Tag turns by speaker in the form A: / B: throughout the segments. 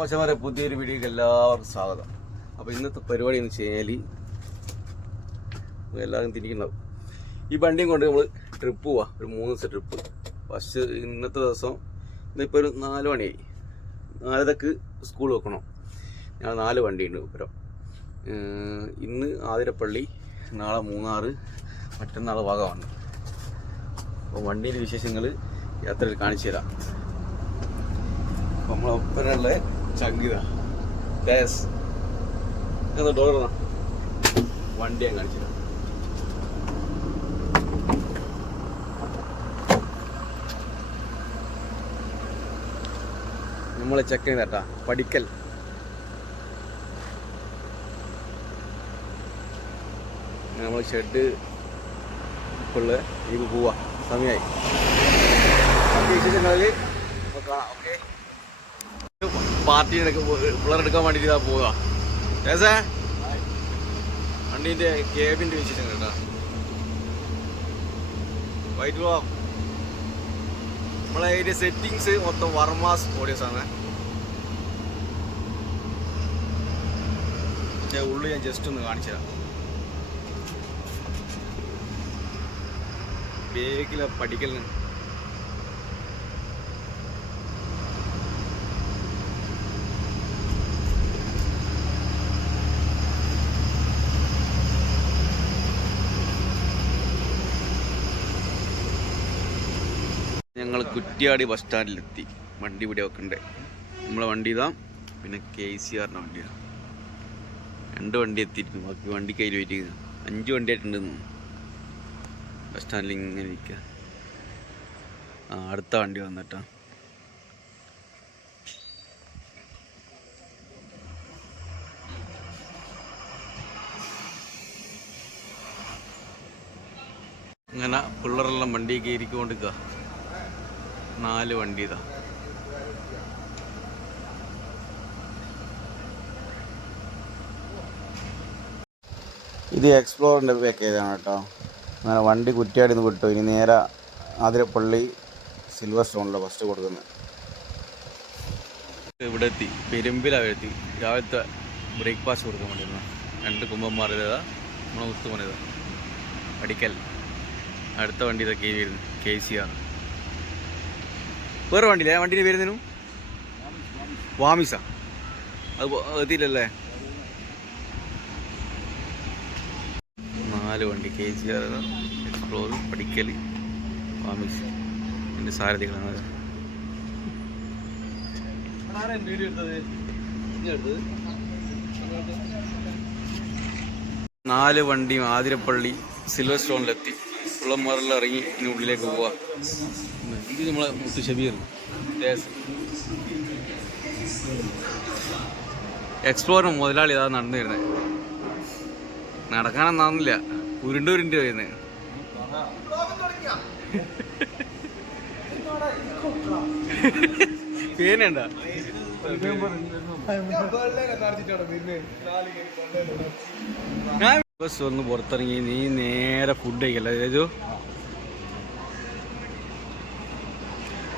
A: മച്ചമാരെ പുതിയൊരു വീഡിയോക്ക് എല്ലാവർക്കും സ്വാഗതം. അപ്പോൾ ഇന്നത്തെ പരിപാടി എന്ന് വെച്ച് കഴിഞ്ഞാൽ എല്ലാവരും തിരിക്കുന്നുണ്ടാവും. ഈ വണ്ടിയും കൊണ്ട് നമ്മൾ ട്രിപ്പ് പോവാ. ഒരു മൂന്ന് ദിവസം ട്രിപ്പ് ഫസ്റ്റ് ഇന്നത്തെ ദിവസം ഇന്നിപ്പോൾ ഒരു നാല് മണിയായി. നാലരക്ക് സ്കൂൾ വെക്കണം. ഞാൻ നാല് വണ്ടിയുണ്ട് ഏഹ് ഇന്ന് ആതിരപ്പള്ളി നാളെ മൂന്നാറ് മറ്റന്നാൾ ഭാഗമാണ് അപ്പോൾ വണ്ടിയിലെ വിശേഷങ്ങൾ യാത്രയിൽ കാണിച്ചു തരാം. നമ്മളൊപ്പനുള്ള ചങ്കിത. ഡോർ വണ്ടി ഞാൻ കാണിച്ചു തരാം. നമ്മളെ ചെക്കൻ തട്ടാ പഠിക്കൽ. നമ്മൾ ഷെഡ് ഉള്ള ഇപ്പൊ പോവാ. സമയമായി ഓക്കെ പാർട്ടിയിലൊക്കെ പിള്ളേരെടുക്കാൻ വേണ്ടിയിട്ട് ഇതാ പോവുക ഏസേ വണ്ടീന്റെ കേബിന്റെ വിശേഷം കേട്ടോ. വൈറ്റ് പോവാ നമ്മളെ അതിന്റെ സെറ്റിങ്സ് മൊത്തം വർമാസ് ഓഡിയോസ് ആണ്. ഉള്ളു ഞാൻ ജസ്റ്റ് ഒന്ന് കാണിച്ചു തരാം. ബേക്കിലെ പഠിക്കലിന് കുറ്റ്യാടി ബസ് സ്റ്റാൻഡിലെത്തി വണ്ടി ഇവിടെ വെക്കണ്ടേ. നമ്മളെ വണ്ടി ഇതാ. പിന്നെ കെ സി ആറിന്റെ വണ്ടിയാണ് രണ്ട് വണ്ടി എത്തിയിട്ടുണ്ട്. ബാക്കി വണ്ടി കയ്യിൽ വെയിറ്റ് അഞ്ച് വണ്ടി ആയിട്ടുണ്ടെന്ന് ബസ് സ്റ്റാൻഡിൽ ഇങ്ങനെ ഇരിക്കുക ആ അടുത്ത വണ്ടി വന്നിട്ടാ. അങ്ങനെ പിള്ളേരെല്ലാം വണ്ടി കയറിക്കൊണ്ടിരിക്കുക നാല് വണ്ടി ഇതാ. ഇത് എക്സ്പ്ലോറിന്റെ പാക്കേജാണ് കേട്ടോ. അങ്ങനെ വണ്ടി കുറ്റിയാടി നിന്ന് വിട്ടു. ഇനി നേരെ ആതിരപ്പള്ളി സിൽവർ സ്റ്റോണിലെ ഫസ്റ്റ് കൊടുക്കുന്നത്. ഇവിടെ എത്തി. പെരുമ്പിലാണ് എത്തി. രാവിലത്തെ ബ്രേക്ക്ഫാസ്റ്റ് കൊടുക്കാൻ വേണ്ടിയിരുന്നു. രണ്ട് കുമ്പന്മാർ ഇതാ. നമ്മളെ ഇതാ അടിക്കൽ അടുത്ത വണ്ടി ഇതൊക്കെ വി കെ സി ആർ വേറെ വണ്ടിയില്ലേ? വണ്ടിന്റെ പേരുന്നതിനും വാമിസ. അത് എത്തിയില്ലല്ലേ? നാല് വണ്ടി. കെ ജി ആർ എക്സ്പ്ലോർ പഠിക്കൽ വാമിസ. എന്റെ സാരഥികളാണ്. നാല് വണ്ടിയും ആതിരപ്പള്ളി സിൽവർ സ്റ്റോണിലെത്തി ഉള്ളമാരെല്ലാം ഇറങ്ങി ഇതിന് ഉള്ളിലേക്ക് പോവാ. ഇത് നമ്മളെ മുത്ത് ഷബീർ. ദേശം എക്സ്പ്ലോർ മുതലാളി ഇതാ നടന്നു വരുന്നത് നടക്കാനൊന്നും നടന്നില്ല ഉരുണ്ട് ഉരുണ്ട് വരുന്നത് പേനുണ്ട ഞാൻ ബസ് ഒന്ന് പുറത്തിറങ്ങി നീ നേരെ ഫുഡ് കഴിക്കല്ലേ? ജേജു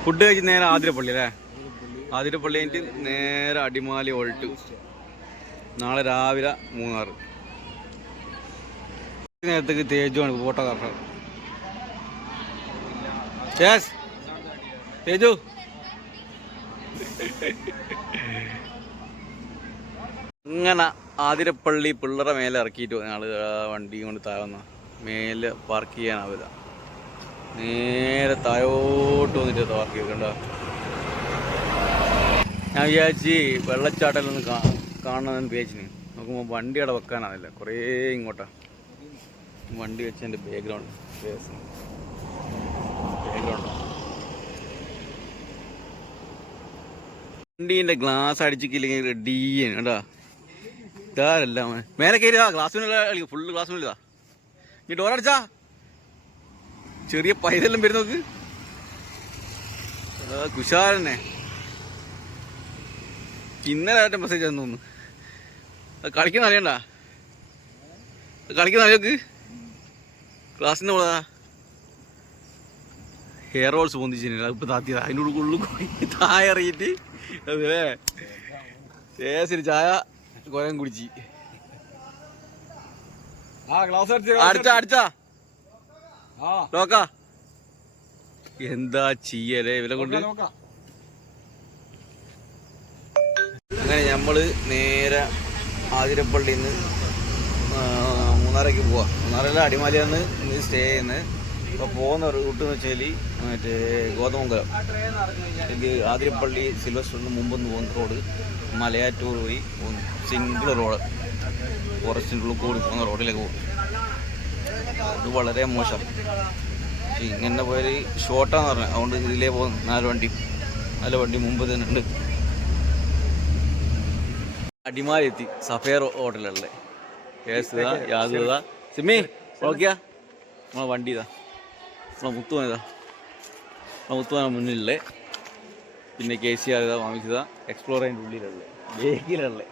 A: ഫുഡ് കഴിച്ച് നേരെ ആതിരപ്പള്ളി അല്ലേ? ആതിരപ്പള്ളി കഴിഞ്ഞിട്ട് നേരെ അടിമാലി ഒൾട്ട് നാളെ രാവിലെ മൂന്നാറ്. ഈ നേരത്തേക്ക് തേജുവാണ് ഫോട്ടോഗ്രാഫർ യെസ്. തേജു. ഇങ്ങനെ ആതിരപ്പള്ളി പിള്ളറ മേലെ ഇറക്കിയിട്ട് ഞങ്ങൾ വണ്ടി കൊണ്ട് താഴ്ന്ന മേലെ പാർക്ക് ചെയ്യാനാവില്ല. നേരെ താഴോട്ട് വന്നിട്ട് പാർക്ക് ചെയ്തിട്ടുണ്ടോ ഞാൻ വിചാരിച്ച് വെള്ളച്ചാട്ടലൊന്ന് കാണണമെന്ന് വിചാരിച്ചിന്. നോക്കുമ്പോൾ വണ്ടി അവിടെ വെക്കാനാവില്ല. കുറേ ഇങ്ങോട്ടാ. വണ്ടി വെച്ചതിന്റെ ബാക്ക്ഗ്രൗണ്ട് ബാക്ക്ഗ്രൗണ്ട് വണ്ടീന്റെ ഗ്ലാസ് അടിച്ചിട്ടില്ലെങ്കിൽ റെഡി കേട്ടാ ഇതാരല്ല. മേലെ കയറിയതാ ഗ്ലാസ് കളി ഫുള്ള് ഗ്ലാസ്സിനുള്ളതാ നീ ഡോർ അടിച്ചാ. ചെറിയ പൈതെല്ലാം വരുന്ന നോക്ക്. കുശാലന്നെ കുശാലനെ. ഇന്നലെ ആയിട്ട് മെസ്സേജ് തന്നു തോന്നുന്നു. കളിക്കുന്ന അറിയണ്ട. കളിക്കുന്ന അറിയോക്ക് ക്ലാസ്സിന് പോലാ ഹെയർ ഓൾസ് പൊന്തിച്ചില്ല ഇപ്പൊ താത്തിയതാ. അതിന്റെ ഉള്ളിൽ താഴെ ഇറങ്ങിയിട്ട്. അതേ. ശരി ചായ കൊരം കുടിച്ച്
B: ആ ഗ്ലാസ്
A: അടിച്ച അടിച്ച
B: ആ.
A: നോക്ക. എന്താ ചെയ്യലേ? ഇവരെ കൊണ്ട്? അങ്ങനെ നമ്മൾ നേരെ ആതിരപ്പള്ളിയിൽ നിന്ന് മൂന്നാറേക്ക് പോവാ. മൂന്നാറല്ല അടിമാലിയാണ് ഇന്ന് സ്റ്റേ ചെയ്യുന്നത് അപ്പോൾ പോകുന്ന റൂട്ട് എന്ന് വെച്ചാൽ മറ്റേ ഗോതമംഗലം ഇത് ആതിരപ്പള്ളി സിൽവർ സ്റ്റോണിന് മുമ്പൊന്ന് പോകുന്ന റോഡ് മലയാറ്റൂർ പോയി സിംഗിൾ റോഡ്. ഫോറസ്റ്റിന്റെ ഉള്ളിൽ കൂടി പോകുന്ന റോഡിലേക്ക് പോകും ഇത് വളരെ മോശം. ഇങ്ങനെ പോയാൽ ഷോർട്ടാന്ന് പറഞ്ഞത് അതുകൊണ്ട് ഇതിലേ പോകും നാല് വണ്ടി. നാല് വണ്ടി മുമ്പ് തന്നെ ഉണ്ട്. അടിമാലി എത്തി സഫേർ ഹോട്ടലല്ലേ കേസുക യാതുക സിമ്മി ഓക്കെയാ. നമ്മളെ വണ്ടി ഇതാ. ഇതാ നമ്മളെ മുത്തുവാൻ മുന്നിലല്ലേ പിന്നെ കെ സി ആർ ഇതാ വാങ്ങിച്ചതാ. എക്സ്പ്ലോർ അതിന്റെ ഉള്ളിലല്ലേ ബേക്കിലല്ലേ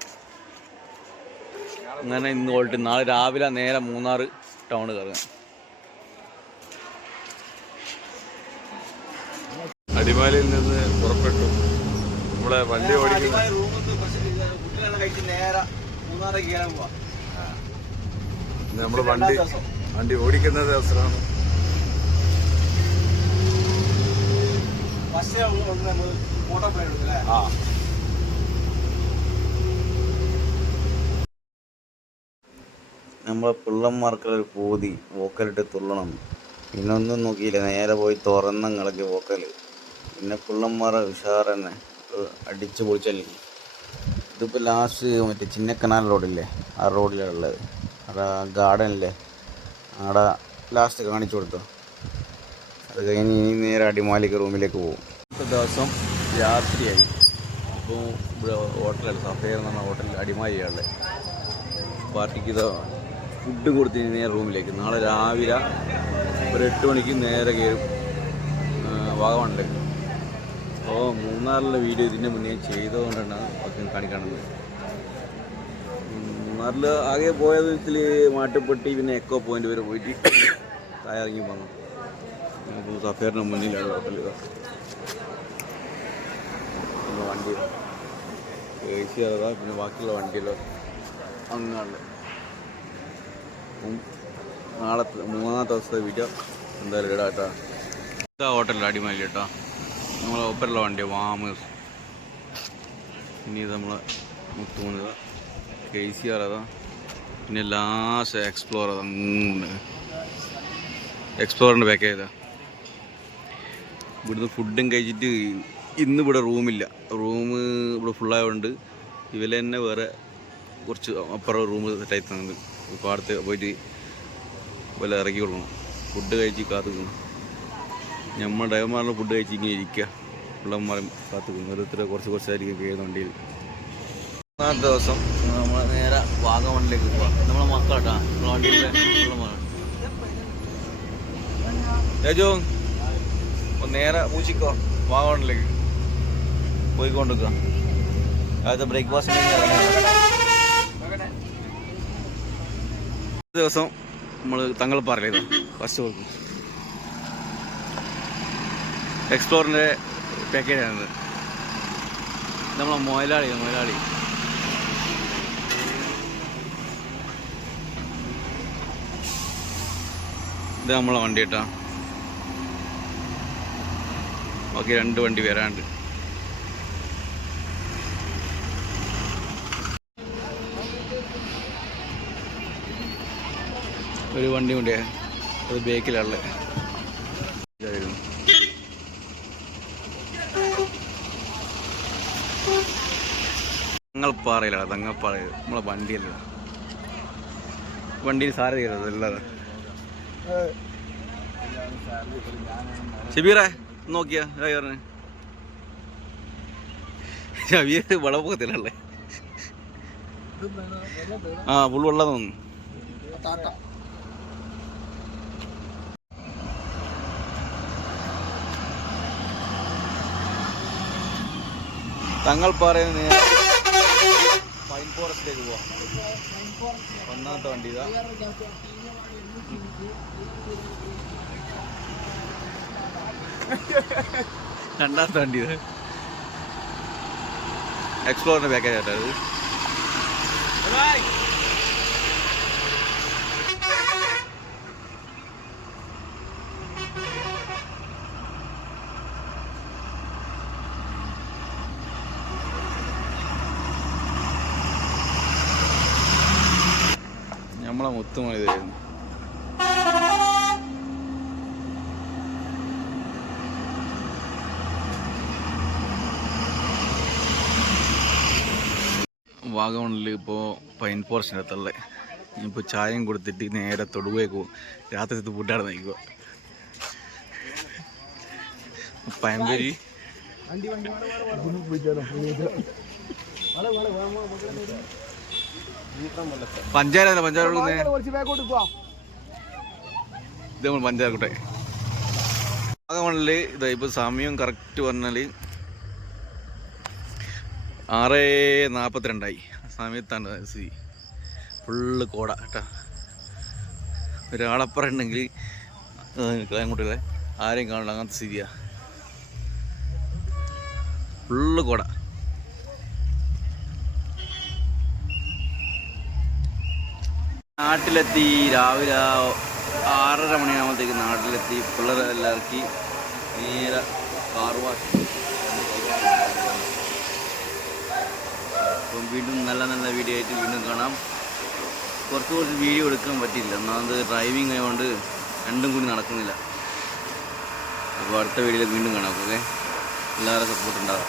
A: അങ്ങനെ ഇന്ന് പോയിട്ട് നാളെ രാവിലെ നേരെ മൂന്നാർ ടൗൺ കയറുക
B: അടിമാലിയിൽ നിന്ന് പുറപ്പെട്ടു. നമ്മളെ വണ്ടി ഓടിക്കുന്ന നമ്മൾ വണ്ടി വണ്ടി ഓടിക്കുന്ന ദിവസമാണ് ആ.
A: നമ്മളെ പിള്ളന്മാർക്കുള്ളൊരു പൂതി വോക്കലിട്ട് തുള്ളണം. പിന്നെ ഒന്നും നോക്കിയില്ല നേരെ പോയി തുറന്നങ്ങളൊക്കെ വോക്കൽ പിന്നെ പിള്ളന്മാരെ ഉഷാർ തന്നെ അടിച്ച് പൊളിച്ചല്ലേ. ഇതിപ്പോൾ ലാസ്റ്റ് മറ്റേ ചിന്നക്കനാൽ റോഡില്ലേ? ആ റോഡിലാണ് ഉള്ളത്. അവിടെ ഗാർഡനില്ലേ? അവിടെ ലാസ്റ്റ് കാണിച്ചു കൊടുത്തു? അത് കഴിഞ്ഞ് ഇനി നേരെ അടിമാലിക്ക് റൂമിലേക്ക് പോകും. ഇന്നത്തെ ദിവസം രാത്രിയായി. അപ്പോൾ ഇവിടെ ഹോട്ടലാണ്. സഫയർ എന്ന് പറഞ്ഞ ഹോട്ടലിൽ അടിമാലിയാണ് പാർട്ടിക്ക് ഫുഡ് കൊടുത്ത് നേരെ റൂമിലേക്ക്. നാളെ രാവിലെ ഒരു എട്ട് മണിക്ക് നേരെ കയറും. വാഗമണ്ണിലേക്ക് അപ്പോൾ മൂന്നാറിലെ വീഡിയോ ഇതിന്റെ മുന്നേ ചെയ്തതുകൊണ്ടാണ് ഒക്കെ കാണിക്കാണത് മൂന്നാറിൽ ആകെ പോയത് വെച്ചാൽ മാട്ടുപ്പെട്ടി പിന്നെ എക്കോ പോയിന്റ് വരെ പോയിട്ട് തയ്യാറിങ്ങി വന്നു സഫേറിന്റെ മുന്നിലാണ് ഹോട്ടൽ വണ്ടി. എ സി അതാ പിന്നെ ബാക്കിയുള്ള വണ്ടിയിലോ നാളെ മൂന്നാമത്തെ ദിവസത്തെ വീഡിയോ എന്തായാലും ഇടാം കേട്ടോ ഇതാ ഹോട്ടലിൽ അടിമാലി കേട്ടോ. നമ്മൾ ഒപ്പരുള്ള വണ്ടി വാമേഴ്സ് ഇനി ഇത് നമ്മളെ മുത്തുമണിത കെ സി ആർ അതാ പിന്നെ ലാസ്റ്റ് എക്സ്പ്ലോർ അതാ എക്സ്പ്ലോറിന്റെ ഇവിടുന്ന് ഫുഡും കഴിച്ചിട്ട് ഇന്ന് ഇവിടെ റൂമില്ല. റൂം ഇവിടെ ഫുള്ളായതുകൊണ്ട് ഇവർ തന്നെ വേറെ കുറച്ച് അപ്പുറം റൂം സെറ്റായി തന്നത്. ഇപ്പോൾ അടുത്ത് പോയിട്ട് വല്ല ഇറക്കി കൊടുക്കണം. ഫുഡ് കഴിച്ച് കാത്തു നിൽക്കണം നമ്മൾ ഡ്രൈവർമാരുടെ ഫുഡ് കഴിച്ച് ഇങ്ങനെ ഇരിക്കുക പിള്ളമാരും കാത്തു നിൽക്കുന്നു ഓരോരുത്തരെ കുറച്ച് കുറച്ചായിരിക്കും കയറുന്ന വണ്ടിയിൽ മൂന്നാമത്തെ ദിവസം നമ്മൾ നേരെ വാഗമണിലേക്ക് പോവാം. നമ്മളെ മക്കളാട്ടാ. നമ്മളെ വണ്ടിയിലെ പിള്ളമാരാണ് ഒന്ന് നേരെ മൂച്ചിക്കോ വാഗോണിലേക്ക് പോയിക്കൊണ്ടിരിക്കുക അതായത് ബ്രേക്ക്ഫാസ്റ്റ് ദിവസം നമ്മൾ തങ്ങൾപ്പാറയിലേത് ഫസ്റ്റ് കൊടുക്കും എക്സ്പ്ലോറിന്റെ പാക്കേജാണിത് നമ്മളെ മൊയലാളി മൊയലാളി. ഇത് നമ്മളെ വണ്ടി കേട്ടോ ബാക്കി രണ്ട് വണ്ടി വരാണ്ട്. ഒരു വണ്ടി കൊണ്ടേ അത് ബേക്കിലുള്ള. ഇതായിരുന്നു തങ്ങൾപ്പാറയിലാണ് തങ്ങൾപ്പാറയിൽ. നമ്മളെ വണ്ടിയല്ല. വണ്ടിയിൽ സാര ചെയ്തത് അല്ലാതെ ഷബീറേ. നോക്കിയാ ഡ്രൈവറിന് ഷബീർ വളപ്പൊക്കത്തിലല്ലേ ആ ഫുൾ വെള്ളം തോന്നുന്നു. തങ്ങൾ പറയുന്ന പൈൻ ഫോറസ്റ്റിലേക്ക് പോവാം. ഒന്നാമത്തെ വണ്ടി ഇതാ. രണ്ടാമത്തെ വണ്ടി ഇത്. എക്സ്പ്ലോറിന്റെ പാക്കേജ് ഇത്. നമ്മളെ മുത്തുമണി ഇതായിരുന്നു വാഗമണിൽ ഇപ്പോൾ പൈൻ ഫോറസ്റ്റിന്റെ അടുത്തുള്ളത് ഇപ്പോൾ ചായയും കൊടുത്തിട്ട് നേരെ തൊടുവേക്ക് പോകും. രാത്രി ഫുഡാണ് നയിക്കുക പയമ്പരി പഞ്ചാര കൊടുക്കുന്നേ? ഇത് നമ്മൾ പഞ്ചായക്കോട്ടെ വാഗമണിൽ ഇതാ ഇപ്പോൾ സമയം കറക്റ്റ് പറഞ്ഞാൽ ആറ് നാൽപ്പത്തിരണ്ടായി ആ സമയത്താണ് സ്ഥിതി ഫുള്ള് കോട കേട്ടാ. ഒരാളപ്പുറം ഉണ്ടെങ്കിൽ അങ്ങോട്ടില്ലേ ആരെയും കാണില്ല അങ്ങനത്തെ സ്ഥിതിയാ. ഫുള്ള് കോട. നാട്ടിലെത്തി രാവിലെ ആറര മണിയാകുമ്പോഴത്തേക്ക് നാട്ടിലെത്തി. പിള്ളേരെല്ലാം ഇറക്കി നേരെ കാറുവാക്കി അപ്പം വീണ്ടും നല്ല നല്ല വീഡിയോ ആയിട്ട് വീണ്ടും കാണാം. കുറച്ച് കുറച്ച് വീഡിയോ എടുക്കാൻ പറ്റിയില്ല. ഒന്നാമത് ഡ്രൈവിംഗ് ആയതുകൊണ്ട് രണ്ടും കൂടി നടക്കുന്നില്ല. അപ്പോൾ അടുത്ത വീഡിയോയിൽ വീണ്ടും കാണാം ഓക്കെ എല്ലാവരും സപ്പോർട്ട് ഉണ്ടാകാം